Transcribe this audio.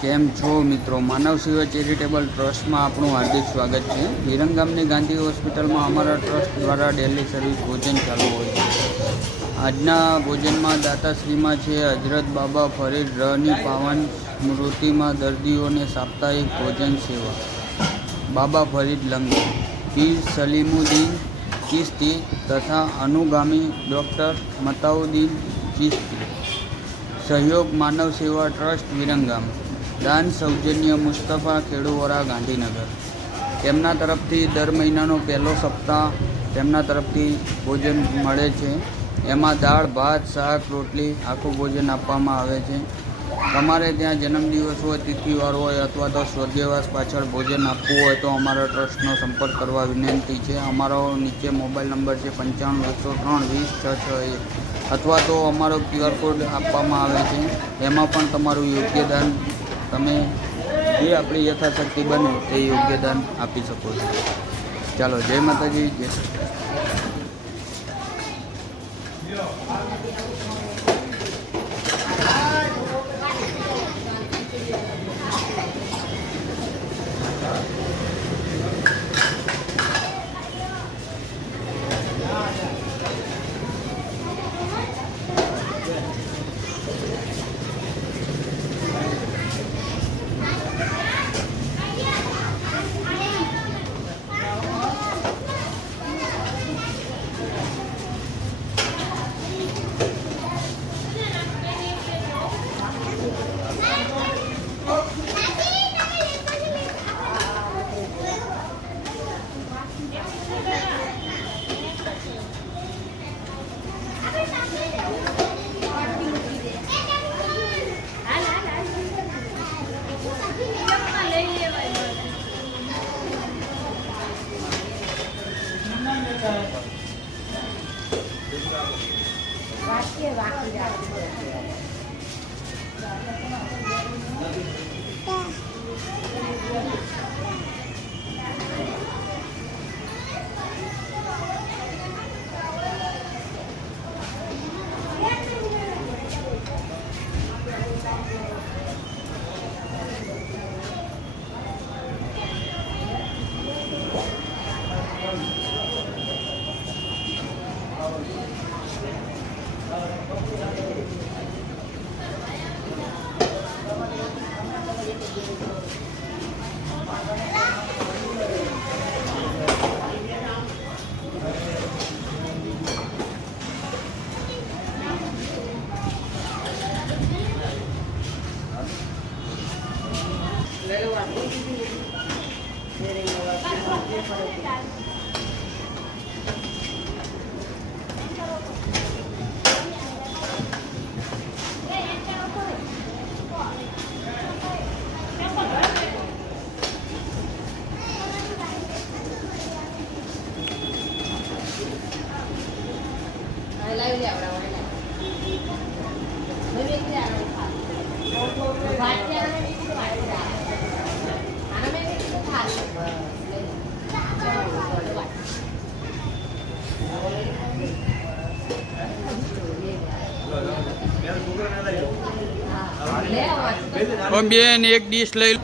કેમ છો મિત્રો? માનવ સેવા ચેરિટેબલ ટ્રસ્ટમાં આપણું હાર્દિક સ્વાગત છે। વિરંગામની ગાંધી હોસ્પિટલમાં અમારા ટ્રસ્ટ દ્વારા ડેલી સર્વિસ ભોજન ચાલુ હોય છે। આજના ભોજનમાં દાતાશ્રીમાં છે હજરત બાબા ફરીદ રહની પાવન સ્મૃતિમાં દર્દીઓને સાપ્તાહિક ભોજન સેવા। બાબા ફરીદ લંગર, પીર સલીમુદ્દીન ચિશ્તી તથા અનુગામી ડૉક્ટર મતાઉદ્દીન ચિશ્તી। સહયોગ માનવ સેવા ટ્રસ્ટ વિરંગામ। દાન સૌજન્ય મુસ્તફા ખેડુવરા ગાંધીનગર। તેમના તરફથી દર મહિનાનો પહેલો સપ્તાહ તેમના તરફથી ભોજન મળે છે। એમાં દાળ, ભાત, શાક, રોટલી આખું ભોજન આપવામાં આવે છે। તમારે ત્યાં જન્મદિવસ હોય, તિથિવાર હોય અથવા તો સ્વર્ગવાસ પાછળ ભોજન આપવું હોય તો અમારા ટ્રસ્ટનો સંપર્ક કરવા વિનંતી છે। અમારો નીચે મોબાઈલ નંબર છે 95 103 20 661 અથવા તો અમારો QR કોડ આપવામાં આવે છે। એમાં પણ તમારું યોગ્યદાન તમે જે આપણી યથાશક્તિ બને તે યોગ્યદાન આપી શકો છો। ચાલો, જય માતાજી, જય શ્રી કૃષ્ણ। બેન એક ડીશ લઈ